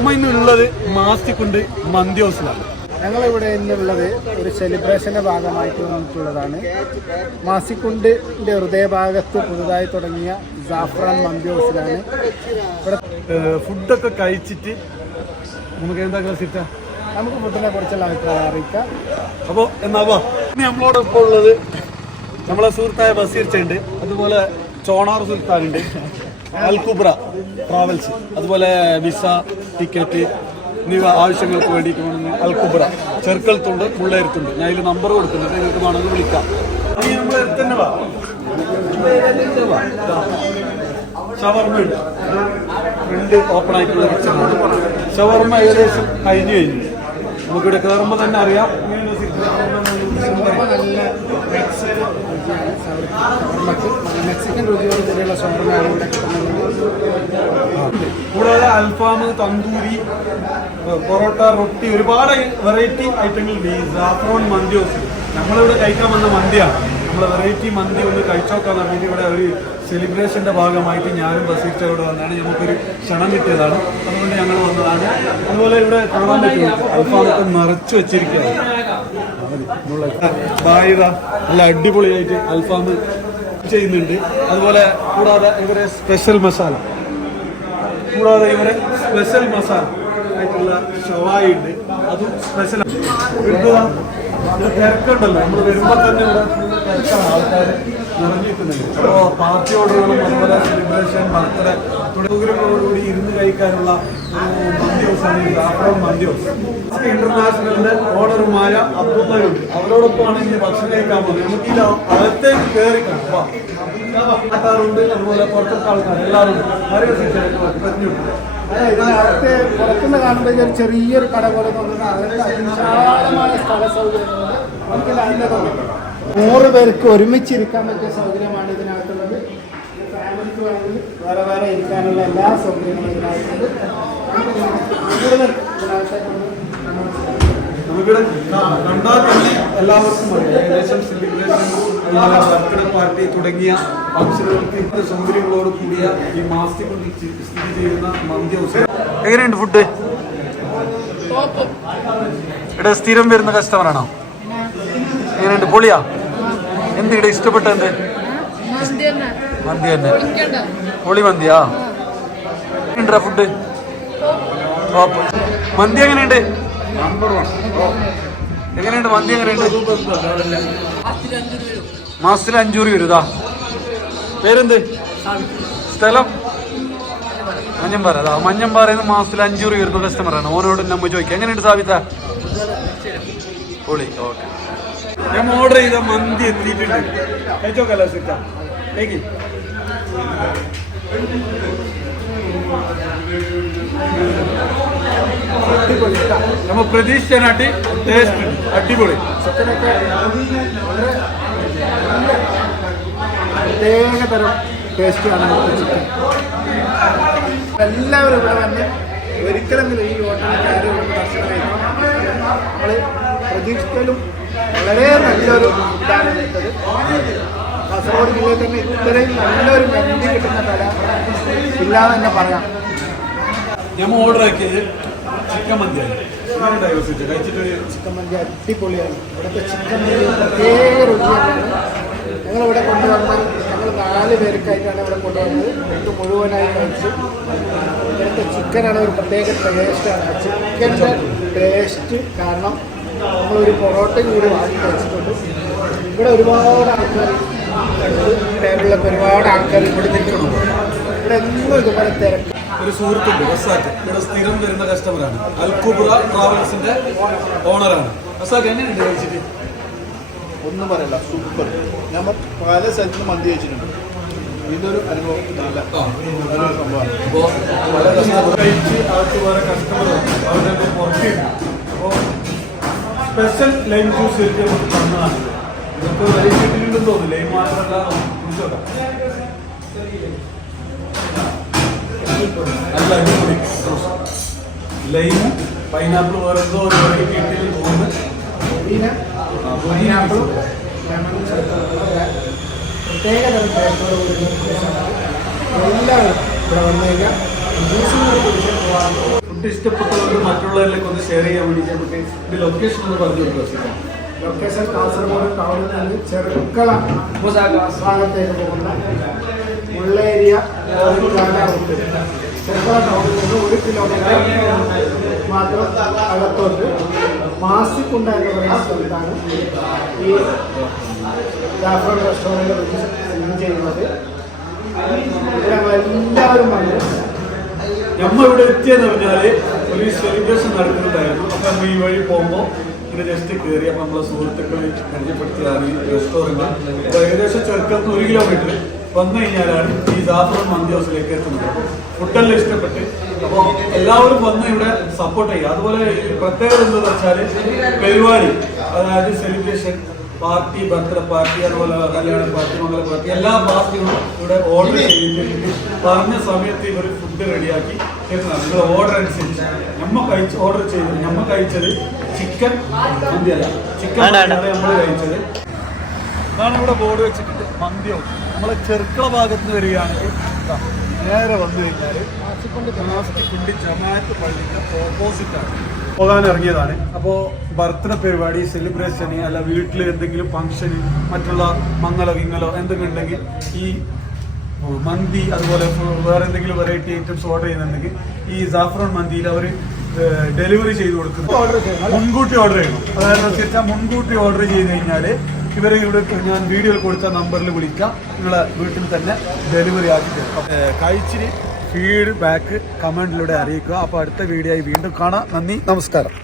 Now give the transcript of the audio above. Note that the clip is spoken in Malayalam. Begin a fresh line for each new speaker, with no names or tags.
നമ്മൾ ഇന്നുള്ളത് മാസ്തിക്കുണ്ട് മന്തി ഹൗസിലാണ്. ഞങ്ങളിവിടെ ഇന്നുള്ളത് ഒരു സെലിബ്രേഷന്റെ ഭാഗമായിട്ട് വന്നിട്ടുള്ളതാണ്. മാസിക്കുണ്ടിന്റെ ഹൃദയഭാഗത്ത് പുതുതായി തുടങ്ങിയ ജാഫ്രാൻ മന്തി ഹൗസിലാണ്. ഇവിടെ ഫുഡൊക്കെ കഴിച്ചിട്ട് നമുക്ക് എന്താ ക്ലാസിറ്റ
നമുക്ക് ഫുഡിനെ കുറിച്ചുള്ള അഭിപ്രായം അറിയിക്കാം.
അപ്പോൾ എന്നാവാ ഇനി ഇപ്പൊ ഉള്ളത് നമ്മളെ സുഹൃത്തായ ബസീർ ചെണ്ട് അതുപോലെ ചോണാർ സുൽത്താനുണ്ട് അൽകുബ്ര ട്രാവൽസ് അതുപോലെ വിസ ടിക്കറ്റ് എന്നിവ ആവശ്യങ്ങൾക്ക് വേണ്ടിയിട്ട് അൽകുബ്ര. ചെറുക്കളത്തുണ്ട് പുള്ളേരത്തുണ്ട് ഞാൻ ഇതിൽ നമ്പർ കൊടുക്കുന്നുണ്ട്. നിങ്ങൾക്ക് വേണമെങ്കിൽ വിളിക്കാം. ഷവർമ്മയുണ്ട് ഫ്രണ്ട് ഓപ്പൺ ആയിട്ടുള്ള കിച്ചണാണ് ഷവർമ്മ ഏകദേശം കഴിഞ്ഞു കഴിഞ്ഞു. നമുക്കിവിടെ കയറുമ്പോൾ തന്നെ അറിയാം. മെക്സിക്കൻ രുചിയോട് കൂടിയുള്ള കിട്ടുന്നത് കൂടാതെ അൽഫാം തന്തൂരി പൊറോട്ട റൊട്ടി ഒരുപാട് വെറൈറ്റി ഐറ്റങ്ങൾ ഈ സാഫ്രോൺ മന്തി ഹൗസ് നമ്മളിവിടെ കഴിക്കാൻ വന്ന മന്തിയാണ്. നമ്മൾ വെറൈറ്റി മന്തി ഒന്ന് കഴിച്ചോക്കാൻ വേണ്ടി ഇവിടെ ഒരു സെലിബ്രേഷന്റെ ഭാഗമായിട്ട് ഞാനും ബസീറ്റ ഇവിടെ വന്നാണ്. നമുക്കൊരു ക്ഷണം കിട്ടിയതാണ്. അതുകൊണ്ട് ഞങ്ങൾ വന്നതാണ്. അതുപോലെ ഇവിടെ കാണാൻ പറ്റും. അൽഫാമൊക്കെ നിറച്ചു വെച്ചിരിക്കുകയാണ്. നല്ല അടിപൊളിയായിട്ട് അൽഫാം ചെയ്യുന്നുണ്ട്. അതുപോലെ കൂടാതെ ഇവരെ സ്പെഷ്യൽ മസാല കൂടാതെ ഇവരെ സ്പെഷ്യൽ മസാല ആയിട്ടുള്ള ഷവായി ഉണ്ട്. അതും സ്പെഷ്യൽ തിരക്കുണ്ടല്ലോ. നമ്മൾ വരുമ്പോൾ തന്നെ ഇവിടെ തിരക്കാണ് ആൾക്കാർ നിറഞ്ഞിരിക്കുന്നുണ്ട്. അപ്പോൾ പാർട്ടി ഓർഡറുകളും സെലിബ്രേഷൻ ബർത്ത്ഡേ തുടങ്ങിയവരോടുകൂടി ഇരുന്ന് കഴിക്കാനുള്ള ഒരു മന്തി ഈ ആഫ്രോൺ മന്തി ഇന്റർനാഷണലിന്റെ ഓർഡറുമായ അബ്ദുള്ളയുണ്ട് അവരോടൊപ്പമാണ് ഇനി ഭക്ഷണം കഴിക്കാൻ പോകുന്നത്. നമുക്ക് ഈ അകത്തേക്ക് കയറി കാണാം. അതുപോലെ പുറത്തൊക്കെ ആൾക്കാർ എല്ലാവരും പറഞ്ഞു
ഇതിനകത്ത് പുറത്തുനിന്ന് കാണുമ്പോൾ ചെറിയൊരു കട പോലെ തോന്നുന്ന. വിശാലമായ സ്ഥല സൗകര്യങ്ങളുണ്ട് നമുക്ക് അതിന്റെ നൂറ് പേർക്ക് ഒരുമിച്ചിരിക്കാൻ പറ്റിയ സൗകര്യമാണ് ഇതിനകത്തുള്ളത്. ഫാമിലിക്ക് വേണമെങ്കിൽ വേറെ വേറെ ഇരിക്കാനുള്ള എല്ലാ സൗകര്യങ്ങളും ഇതിനകത്തുണ്ട്. കൂടുതൽ
നമ്മൾ നമുക്കിവിടെ കാ- കണ്ടാൽ തന്നെ എല്ലാവർക്കും അറിയാം. ഏകദേശം സെലിബ്രേഷൻ ബർത്ത്ഡേ പാർട്ടി തുടങ്ങിയ സൗകര്യങ്ങളോട് കൂടിയ ഈ മാസത്തിൽ കൊണ്ട് സ്ഥിതി ചെയ്യുന്ന മന്തി ഹൗസ്. എങ്ങനെയുണ്ട് ഫുഡ് ഇവിടെ സ്ഥിരം വരുന്ന കസ്റ്റമറാണോ എങ്ങനെയുണ്ട്? പൊളിയാ? എന്ത് ഇഷ്ടപ്പെട്ട എന്ത്? മന്തി തന്നെ. പൊളി മന്തിയാ? ഫുഡ് മന്തി എങ്ങനെയുണ്ട്? എങ്ങനെയുണ്ട്? മന്തി എങ്ങനെയുണ്ട്? മാസത്തിൽ അഞ്ചൂറ് വരുതാ പേരെന്ത്? സ്ഥലം? മഞ്ഞമ്പാറ. അതാ മഞ്ഞമ്പാറയിൽ നിന്ന് മാസത്തിൽ അഞ്ചൂറ് വരുന്ന കസ്റ്റമറാണ് ഓനോട് നമ്മൾ ചോദിക്കാം. എങ്ങനെയുണ്ട് സാബിത്ത പൊളി. ഓക്കെ. ഞാൻ ഓർഡർ ചെയ്ത മന്തി എത്തിയിട്ടുണ്ട്. കഴിച്ചോക്കല്ലോ സിറ്റ കേക്ക് നമ്മ പ്രതീക്ഷനാട്ടി ടേസ്റ്റ് അടിപൊളി.
പ്രത്യേക തരം ടേസ്റ്റാണ് എല്ലാവരും ഇവിടെ വന്ന് ഒരിക്കലെങ്കിലും ഈ ഹോട്ടലിൽ കയറി ഭക്ഷണം കഴിക്കണം. നമ്മൾ പ്രതീക്ഷിക്കലും വളരെ നല്ലൊരു ഇതാണ് കിട്ടത് കാസർഗോഡ് ജില്ലയിൽ തന്നെ ഇത്രയും നല്ലൊരു മന്തി കിട്ടുന്ന കല ഇല്ലാന്ന് തന്നെ പറയാം.
ഞാൻ ഓർഡർ ആക്കിയത് ചിക്കൻ മന്തിയാണ്. ചിക്കൻ
മന്തി അടിപൊളിയാണ്. ഇവിടുത്തെ ചിക്കൻ മന്തി പ്രത്യേക രുചിയാണ്. ഞങ്ങളിവിടെ കൊണ്ടുവന്നത് ഞങ്ങൾ നാല് പേർക്കായിട്ടാണ് ഇവിടെ കൊണ്ടുവന്നത്. ഇത് മുഴുവനായി കഴിച്ചു. ഇവിടുത്തെ ചിക്കനാണ് ഒരു പ്രത്യേക ടേസ്റ്റാണ് ചിക്കന്റെ ടേസ്റ്റ് കാരണം നമ്മളൊരു പൊറോട്ടയും കൂടി വാങ്ങി കഴിച്ചിട്ടുണ്ട് ഇവിടെ ഒരുപാട് ആൾക്കാർ ടേബിളിലൊക്കെ ഒരുപാട് ആൾക്കാർ ഇവിടെ നിൽക്കുന്നുണ്ട്. ഇവിടെ എന്നും ഇതുപോലെ തിരക്ക്.
ഒരു സുഹൃത്തുണ്ട് റസാഖ് ഇവിടെ സ്ഥിരം വരുന്ന കസ്റ്റമറാണ് അൽക്കുബുറ ട്രാവൽസിന്റെ ഓണറാണ് റസാഖ് എങ്ങനെയുണ്ട് കഴിച്ചിട്ട്?
ഒന്നും പറയല്ല സൂപ്പർ ഞാൻ പല സ്ഥലത്തും മന്തി കഴിച്ചിട്ടുണ്ട്. ഇതൊരു അനുഭവം നല്ല
സംഭവമാണ്. അപ്പോൾ പല കസ്റ്റമർ കഴിച്ച് അവർക്ക് വേറെ കസ്റ്റമർ അവരുടെ പുറത്തേക്ക് സ്പെഷ്യൽ ലൈം ജ്യൂസ് ശരിക്കും നമുക്ക് തന്നതാണ് ഇതൊക്കെ കിട്ടിയിട്ടുണ്ടെന്ന് തോന്നുന്നു. ലൈം മാത്രമല്ല കുടിച്ചോക്കാം നല്ല അടിപൊളി ലൈമും പൈനാപ്പിൾ വേറെ എന്തോ ഒരു വെറൈറ്റി കിട്ടിയെന്ന് തോന്നുന്നു
പൈനാപ്പിളും. പ്രത്യേക തരം എല്ലാവരും ഇവിടെ വന്നു കഴിഞ്ഞാൽ ജ്യൂസിനോട് കുടിച്ച് പോകാൻ
ഫുഡ് ഇഷ്ടപ്പെട്ടവർക്ക് മറ്റുള്ളവരിലേക്ക് ഒന്ന് ഷെയർ ചെയ്യാൻ വേണ്ടി ലൊക്കേഷൻ ഒന്ന് പറഞ്ഞു കൊടുക്കുക
ലൊക്കേഷൻ കാസർഗോഡ് ടൗണിൽ നിന്ന് ചെറുക്കള ഭാഗത്തേക്ക് പോകുന്ന ഉള്ളേരിയ റൂട്ട് ചെറുക്കള ടൗണിൽ നിന്ന് ഒരു കിലോമീറ്റർ മാത്രം അകത്തോട്ട് മാസിക്കുണ്ട എന്ന് പറയുന്ന സ്ഥലത്താണ് ഈ ജാഫർ റെസ്റ്റോറന്റ് ചെയ്യുന്നത്. ഇവിടെ എല്ലാവരും വന്ന്
നമ്മൾ ഇവിടെ എത്തിയെന്ന് പറഞ്ഞാൽ ഒരു സെലിബ്രേഷൻ നടക്കുന്നുണ്ടായിരുന്നു. അപ്പൊ നമ്മൾ ഈ വഴി പോകുമ്പോൾ ഇങ്ങനെ ജസ്റ്റ് കയറി അപ്പൊ നമ്മളെ സുഹൃത്തുക്കളെ പരിചയപ്പെടുത്തിയതാണ് ഈ റെസ്റ്റോറന്റ് അപ്പൊ ഏകദേശം ചെറുക്കത്ത് ഒരു കിലോമീറ്റർ വന്നു കഴിഞ്ഞാലാണ് ഈ ജാഫർ മന്തി ഹൗസിലേക്ക് എത്തുന്നത് ഫുഡെല്ലാം ഇഷ്ടപ്പെട്ട്. അപ്പോൾ എല്ലാവരും വന്ന് ഇവിടെ സപ്പോർട്ട് ചെയ്യുക. അതുപോലെ പ്രത്യേകത എന്താണെന്ന് വെച്ചാൽ പരിപാടി. അതായത് സെലിബ്രേഷൻ പാർട്ടി ബർത്ത്ഡേ പാർട്ടി അതുപോലെ കല്യാണ പാർട്ടി മംഗള പാർട്ടി എല്ലാ പാർട്ടികളും ഇവിടെ ഓർഡർ ചെയ്തിട്ട് പറഞ്ഞ സമയത്ത് ഇവർ ഫുഡ് റെഡിയാക്കി തരുന്നതാണ് നിങ്ങൾ ഓർഡർ അനുസരിച്ച്. നമ്മൾ കഴിച്ച് ഓർഡർ ചെയ്തത് നമ്മൾ കഴിച്ചത് ചിക്കൻ മന്തിയല്ല. ചിക്കൻ നമ്മൾ കഴിച്ചത്. ഇതാണ് ഇവിടെ ബോർഡ് വെച്ചിട്ട് മന്തിയോ? നമ്മളെ ചെറുക്കള ഭാഗത്ത് നിന്ന് വരികയാണെങ്കിൽ നേരെ വന്നു കഴിഞ്ഞാൽ കുണ്ടി ജമാഅത്ത് പള്ളിയുടെ ഓപ്പോസിറ്റ് ആണ്. പോകാൻ ഇറങ്ങിയതാണ്. അപ്പോൾ ബർത്ത്ഡേ പരിപാടി സെലിബ്രേഷന് അല്ല വീട്ടിൽ എന്തെങ്കിലും ഫംഗ്ഷന് മറ്റുള്ള മംഗളോ ഇങ്ങലോ എന്തെങ്കിലും ഉണ്ടെങ്കിൽ ഈ മന്തി അതുപോലെ വേറെ എന്തെങ്കിലും വെറൈറ്റി ഐറ്റംസ് ഓർഡർ ചെയ്യുന്നുണ്ടെങ്കിൽ ഈ സാഫ്രോൺ മന്തിയിൽ അവർ ഡെലിവറി ചെയ്ത് കൊടുക്കും. മുൻകൂട്ടി ഓർഡർ ചെയ്യണം. അതായത് വെച്ചാൽ മുൻകൂട്ടി ഓർഡർ ചെയ്ത് കഴിഞ്ഞാൽ ഇവരെ ഇവിടെ ഞാൻ വീഡിയോയിൽ കൊടുത്ത നമ്പറിൽ വിളിക്കാം. നിങ്ങളെ വീട്ടിൽ തന്നെ ഡെലിവറി ആക്കി തരും. കഴിച്ചിട്ട് ഫീഡ്ബാക്ക് കമന്റിലൂടെ അറിയിക്കുക. അപ്പോൾ അടുത്ത വീഡിയോ ആയി വീണ്ടും കാണാം. നന്ദി നമസ്കാരം.